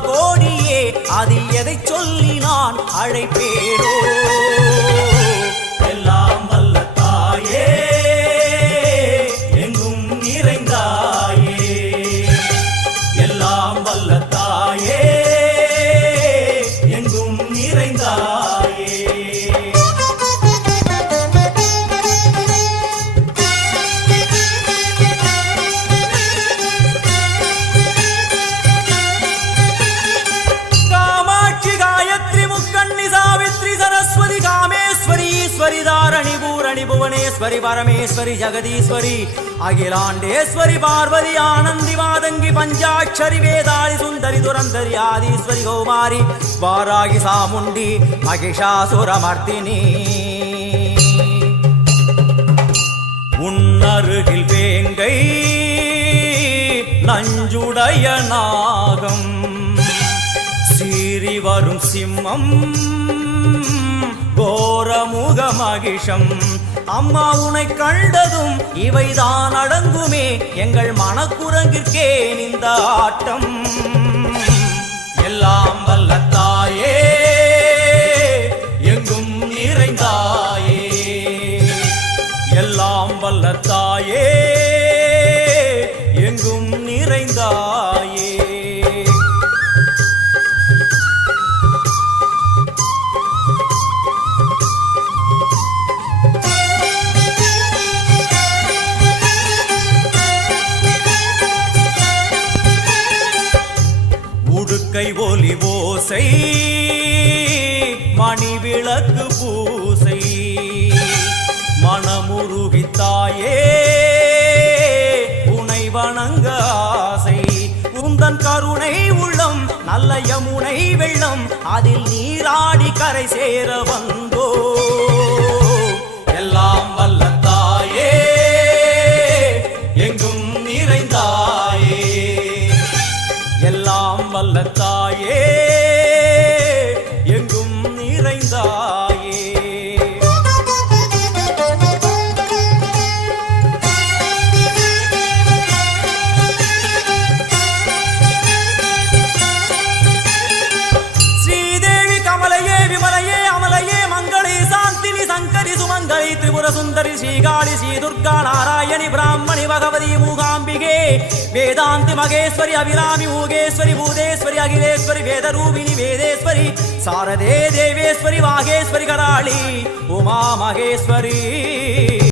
கோடியே அதில் எதை சொல்லி நான் அழைப்பேனோ எல்லாம் வல்ல தாயே எங்கும் நிறைந்தாயே எல்லாம் வல்ல தாயே எங்கும் நிறைந்தாயே தாரணி பூரணி புவனேஸ்வரி பரமேஸ்வரி ஜெகதீஸ்வரி அகிலாண்டேஸ்வரி பார்வதி ஆனந்தி மாதங்கி பஞ்சாட்சரி வேதாளி சுந்தரி துரந்தரி ஆதீஸ்வரி கௌமாரி வாராகி சாமுண்டி மகிஷாசுரமர்த்தினி உன்னருகில் வேங்கை நஞ்சுடைய நாகம் சீறி வரும் சிம்மம் கோரமுக மகிஷம் அம்மா உனை கண்டதும் இவைதான் அடங்குமே எங்கள் மனக்குரங்கிற்கே இந்த ஆட்டம் எல்லாம் வல்ல தாயே எங்கும் நிறைந்தாயே எல்லாம் வல்ல தாயே எங்கும் நிறைந்தாயே கை ஒலி ஓசை மணி விளக்கு பூசை மனமுருகித்தாயே உனை வணங்க ஆசை உந்தன் கருணை உள்ளம் நல்ல யமுனை வெள்ளம் அதில் நீராடி கரை சேர வந்தோ எல்லாம் வல்ல தாயே எங்கும் நிறைந்தாயே எல்லாம் வல்ல தாயே எங்கும் நிறைந்தாயே ஸ்ரீதேவி கமலையே விமலையே அமலையே மங்களே சாந்தினி சங்கரி சுமங்கலி திரிபுர சுந்தரி ஸ்ரீகாளி ஸ்ரீ துர்கா நாராயணி பிராமணி பகவதி மூகாம்பிகே வேதாந்தி மகேஸ்வரி அபிராமி மூகேஸ்வரி பூதேஸ்வரி அகிலேஸ்வரி வேதரூபிணி வேதேஸ்வரி சாரதே தேவேஸ்வரி வாகேஸ்வரி கராளி உமா மகேஸ்வரி